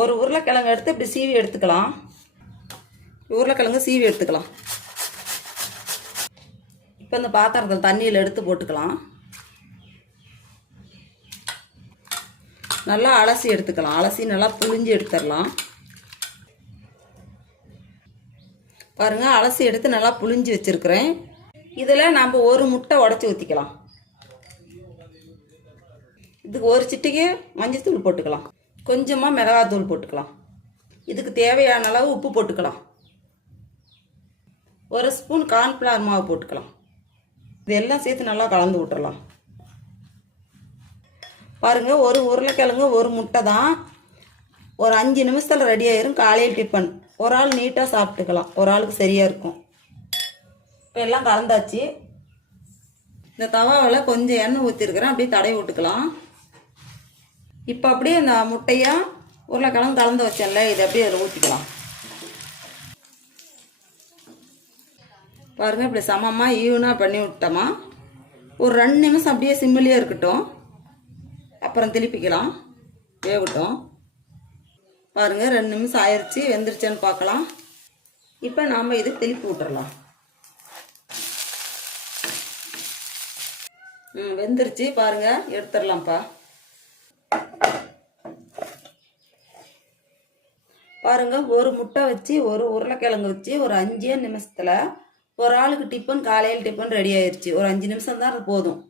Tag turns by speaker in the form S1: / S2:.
S1: ஒரு உருளைக்கிழங்கு எடுத்து இப்படி சீவி எடுத்துக்கலாம். உருளைக்கிழங்கு சீவி எடுத்துக்கலாம். இப்போ இந்த பாத்திரத்தில் தண்ணியில் எடுத்து போட்டுக்கலாம். நல்லா அலசி எடுத்துக்கலாம். அலசி நல்லா புழிஞ்சு எடுத்துடலாம். பாருங்கள் அலசி எடுத்து நல்லா புழிஞ்சு வச்சுருக்கிறேன். இதில் நம்ம ஒரு முட்டை உடச்சி ஊற்றிக்கலாம் இதுக்கு ஒரு சிட்டிக்கு மஞ்சத்தூள் போட்டுக்கலாம். கொஞ்சமாக மிளகாத்தூள் போட்டுக்கலாம். இதுக்கு தேவையான அளவு உப்பு போட்டுக்கலாம். ஒரு ஸ்பூன் கார்ன்ஃப்ளவர் மாவு போட்டுக்கலாம். இதெல்லாம் சேர்த்து நல்லா கலந்து விட்டுறலாம். பாருங்கள் ஒரு உருளைக்கிழங்கு ஒரு முட்டை தான். ஒரு அஞ்சு நிமிஷத்தில் ரெடி ஆயிரும். காலையில் டிஃபன் ஒரு ஆள் நீட்டாக சாப்பிட்டுக்கலாம். ஒரு ஆளுக்கு சரியாக இருக்கும். இப்போ எல்லாம் கலந்தாச்சு. இந்த தவாவில் கொஞ்சம் எண்ணெய் ஊற்றிருக்கிறேன் அப்படியே தடவி விட்டுக்கலாம். இப்போ அப்படியே இந்த முட்டையும் உருளைக்கிழங்கு கலந்து வச்சல இதை அப்படியே அதில் ஊற்றிக்கலாம் பாருங்கள் இப்படி சமமாக ஈவனாக பண்ணி விட்டோமா. ஒரு ரெண்டு நிமிஷம் அப்படியே சிம்மிலே இருக்கட்டும். அப்புறம் திருப்பிக்கலாம். வேகட்டும். பாருங்கள் ரெண்டு நிமிஷம் ஆயிடுச்சு வெந்துருச்சேன்னு பார்க்கலாம். இப்போ நாம் இது திருப்பி விட்டுறலாம் ம் வெந்துருச்சு. பாருங்கள் எடுத்துடலாம்ப்பா. பாருங்க ஒரு முட்டை வச்சு ஒரு உருளைக்கிழங்கு வச்சு ஒரு அஞ்சே நிமிஷத்தில் ஒரு ஆளுக்கு டிஃபன் காலையில் டிஃபன் ரெடி ஆயிடுச்சு ஒரு அஞ்சு நிமிஷம் தான் போதும்.